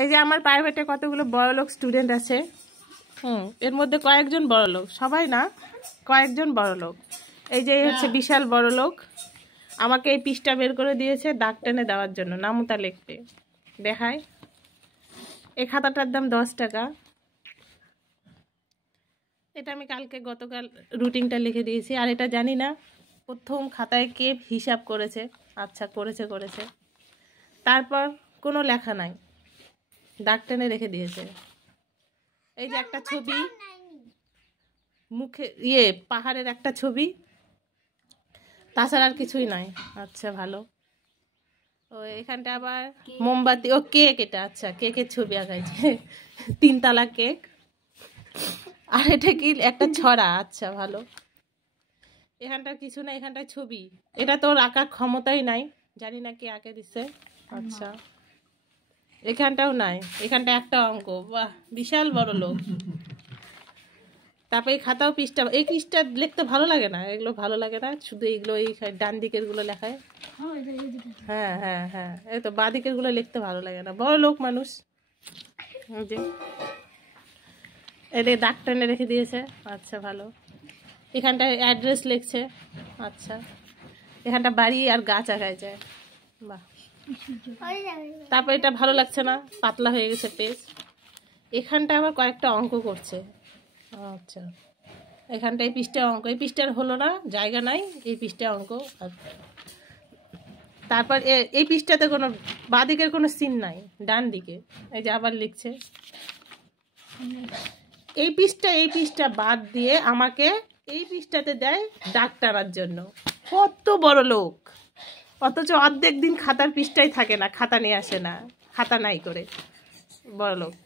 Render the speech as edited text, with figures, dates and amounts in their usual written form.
এই যে আমার প্রাইভেটে কতগুলো বড়লোক স্টুডেন্ট আছে, এর মধ্যে কয়েকজন বড়লোক, সবাই না, কয়েকজন বড়লোক। এই যে হচ্ছে বিশাল বড়লোক, আমাকে এই পিসটা বের করে দিয়েছে দাগ টেনে দেওয়ার জন্য, নামতা লিখতে। দেখায়, এই খাতাটার দাম 10 টাকা। এটা আমি গতকাল রুটিনটা লিখে দিয়েছি। আর এটা জানি না প্রথম খাতায় কে হিসাব করেছে। আচ্ছা, করেছে। তারপর কোনো লেখা নাই, দাগ টেনে রেখে দিয়েছে। এই যে একটা ছবি, মুখে পাহাড়ের একটা ছবি, তাছাড়া আর কিছুই নাই। আচ্ছা, ভালো। ও এখানটা আবার মোমবাতি, ও কেক, এটা আচ্ছা কেকের ছবি আঁকাইছে, 3 তলা কেক। আর এটা কি একটা ছড়া, আচ্ছা ভালো। এখানটা কিছু না, এখানটা ছবি, এটা তোর আঁকার ক্ষমতাই নাই, জানি না কে আঁকে দিছে। আচ্ছা, এখানটাও নাই, এখানটা একটা অঙ্ক, বাহ বিশাল বড় লোক। তারপরে এই খাতাও পৃষ্ঠা, এই পৃষ্ঠা লিখতে ভালো লাগে না, এগুলো ভালো লাগে না, শুধু এইগুলো এই ডান দিকের গুলো লেখায়। হ্যাঁ, এই তো বাঁ দিকের গুলো লিখতে ভালো লাগে না, বড় লোক মানুষ। এদের দাগ টেনে রেখে দিয়েছে, আচ্ছা ভালো। এখানটায় অ্যাড্রেস লিখছে, আচ্ছা। এখানটা বাড়ি আর গাছ আঁকায় যায়, বাহ। তারপর এটা ভালো লাগছে না, পাতলা হয়ে গেছে পেজ। এখানটা আবার কয়েকটা অঙ্ক করছে, আচ্ছা। এখানটা এই পৃষ্ঠা অঙ্ক, এই পৃষ্ঠার হলো না, জায়গা নাই, এই পৃষ্ঠা অঙ্ক। তারপর এই পৃষ্ঠাতে কোনো বাঁ দিকের কোনো সিন নাই, ডান দিকে এই যে আবার লিখছে। এই পৃষ্ঠা বাদ দিয়ে আমাকে এই পৃষ্ঠাতে দেয় দাগ টানার জন্য। কত বড় লোক, অথচ অর্ধেক দিন খাতার পৃষ্ঠাই থাকে না, খাতা নিয়ে আসে না, খাতা নাই করে, বড় লোক।